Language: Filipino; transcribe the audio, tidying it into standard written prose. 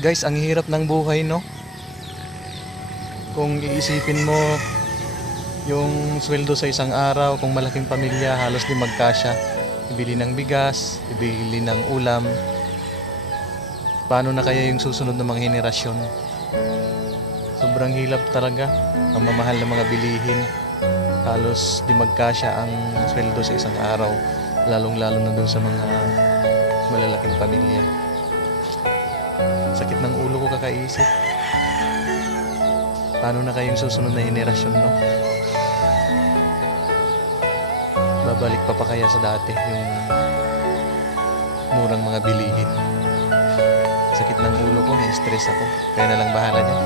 Guys, ang hirap ng buhay, no? Kung iisipin mo yung sweldo sa isang araw, kung malaking pamilya, halos di magkasya. Ibili ng bigas, ibili ng ulam. Paano na kaya yung susunod na mga henerasyon? Sobrang hirap talaga. Ang mamahal ng mga bilihin. Halos di magkasya ang sweldo sa isang araw. Lalong-lalo na dun sa mga malalaking pamilya. Sakit ng ulo ko kakaisip. Paano na kayong susunod na henerasyon, no? Babalik pa kaya sa dati yung murang mga bilihin. Sakit ng ulo ko, may stress ako. Kaya na lang bahala niya.